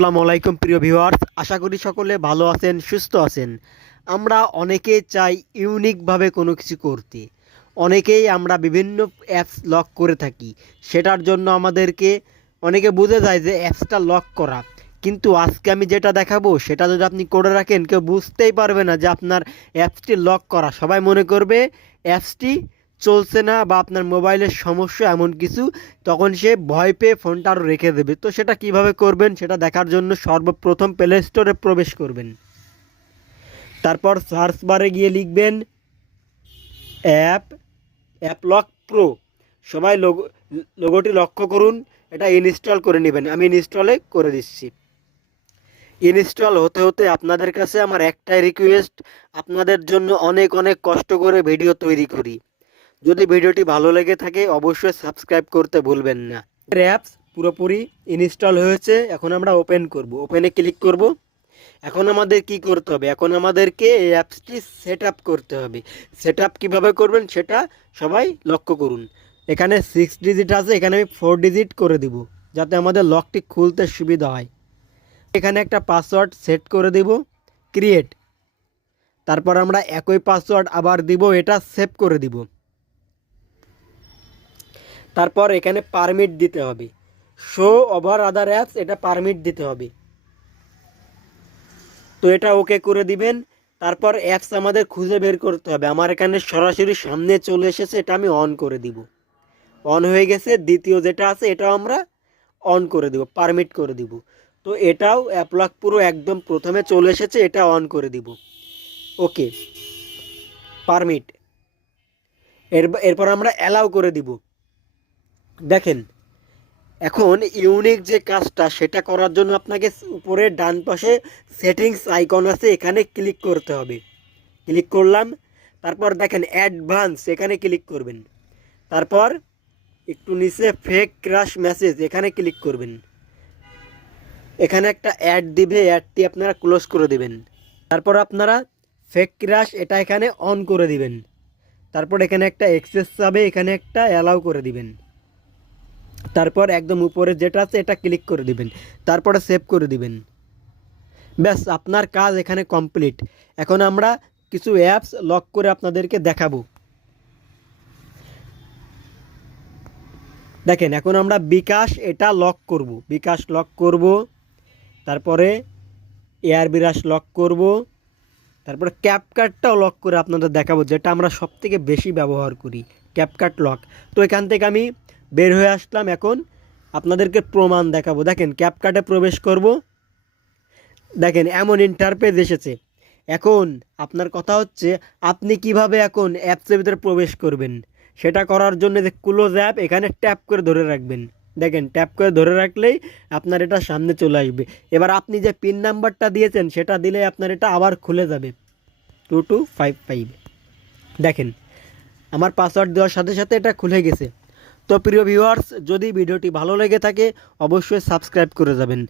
আসসালামু আলাইকুম প্রিয় ভিউয়ার্স, আশা করি সকলে ভালো আছেন, সুস্থ আছেন। আমরা অনেকে চাই ইউনিকভাবে কোনো কিছু করতে। অনেকেই আমরা বিভিন্ন অ্যাপস লক করে থাকি। সেটার জন্য আমাদেরকে অনেকে বুঝে যায় যে অ্যাপসটা লক করা, কিন্তু আজকে আমি যেটা দেখাবো সেটা যদি আপনি করে রাখেন কেউ বুঝতেই পারবে না যে আপনার অ্যাপসটি লক করা। সবাই মনে করবে অ্যাপসটি চলছে না বা আপনার মোবাইলের সমস্যা এমন কিছু, তখন সে ভয় পেয়ে ফোনটা আরও রেখে দেবে। তো সেটা কিভাবে করবেন সেটা দেখার জন্য সর্বপ্রথম প্লে স্টোরে প্রবেশ করবেন। তারপর সার্চ বারে গিয়ে লিখবেন অ্যাপ লক প্রো। সবাই লোগোটি লক্ষ্য করুন, এটা ইনস্টল করে নেবেন। আমি ইনস্টলে করে দিচ্ছি। ইনস্টল হতে হতে আপনাদের কাছে আমার একটাই রিকোয়েস্ট, আপনাদের জন্য অনেক অনেক কষ্ট করে ভিডিও তৈরি করি। যদি ভিডিওটি ভালো লেগে থাকে অবশ্যই সাবস্ক্রাইব করতে ভুলবেন না। অ্যাপস পুরোপুরি ইনস্টল হয়েছে, এখন আমরা ওপেন করব। ওপেনে ক্লিক করব। এখন আমাদের কি করতে হবে? এখন আমাদেরকে এই অ্যাপসটি সেট আপ করতে হবে। সেট আপ কীভাবে করবেন সেটা সবাই লক্ষ্য করুন। এখানে 6 ডিজিট আছে, এখানে আমি 4 ডিজিট করে দিব যাতে আমাদের লকটি খুলতে সুবিধা হয়। এখানে একটা পাসওয়ার্ড সেট করে দিব, ক্রিয়েট। তারপর আমরা একই পাসওয়ার্ড আবার দিব, এটা সেভ করে দিব। তারপর এখানে পারমিট দিতে হবে, শো ওভার আদার অ্যাপস, এটা পারমিট দিতে হবে। তো এটা ওকে করে দিবেন। তারপর অ্যাপস আমাদের খুঁজে বের করতে হবে। আমার এখানে সরাসরি সামনে চলে এসেছে, এটা আমি অন করে দিব। অন হয়ে গেছে। দ্বিতীয় যেটা আছে এটাও আমরা অন করে দিব, পারমিট করে দিব। তো এটাও অ্যাপ লক পুরো একদম প্রথমে চলে এসেছে, এটা অন করে দিব। ওকে, পারমিট। এরপর আমরা অ্যালাউ করে দিব। দেখেন, এখন ইউনিক যে কাজটা সেটা করার জন্য আপনাকে উপরে ডান পাশে সেটিংস আইকন আছে, এখানে ক্লিক করতে হবে। ক্লিক করলাম। তারপর দেখেন অ্যাডভান্স, এখানে ক্লিক করবেন। তারপর একটু নিচে ফেক ক্রাশ মেসেজ, এখানে ক্লিক করবেন। এখানে একটা অ্যাড দিবে, অ্যাডটি আপনারা ক্লোজ করে দিবেন। তারপর আপনারা ফেক ক্রাশ এটা এখানে অন করে দিবেন। তারপর এখানে একটা এক্সেস যাবে, এখানে একটা অ্যালাউ করে দিবেন। তারপর একদম উপরে যেটা আছে এটা ক্লিক করে দিবেন। তারপরে সেভ করে দিবেন। ব্যাস, আপনার কাজ এখানে কমপ্লিট। এখন আমরা কিছু অ্যাপস লক করে আপনাদেরকে দেখাবো। দেখেন, এখন আমরা বিকাশ এটা লক করব, বিকাশ লক করব। তারপরে এয়ার বিরাস লক করব। তারপরে ক্যাপকাটটাও লক করে আপনাদের দেখাবো, যেটা আমরা সবথেকে বেশি ব্যবহার করি, ক্যাপকাট লক। তো এখান থেকে আমি বের হয়ে আসলাম। এখন আপনাদেরকে প্রমাণ দেখাবো। দেখেন, ক্যাপকাটে প্রবেশ করব। দেখেন এমন ইন্টারফেস এসেছে। এখন আপনার কথা হচ্ছে আপনি কিভাবে এখন অ্যাপসের ভিতরে প্রবেশ করবেন। সেটা করার জন্য যে ক্লোজ অ্যাপ, এখানে ট্যাপ করে ধরে রাখবেন। দেখেন, ট্যাপ করে ধরে রাখলেই আপনার এটা সামনে চলে আসবে। এবার আপনি যে পিন নাম্বারটা দিয়েছেন সেটা দিলে আপনার এটা আবার খুলে যাবে, 2255। দেখেন, আমার পাসওয়ার্ড দেওয়ার সাথে সাথে এটা খুলে গেছে। তো প্রিয় ভিউয়ার্স, যদি ভিডিওটি ভালো লেগে থাকে অবশ্যই সাবস্ক্রাইব করে যাবেন।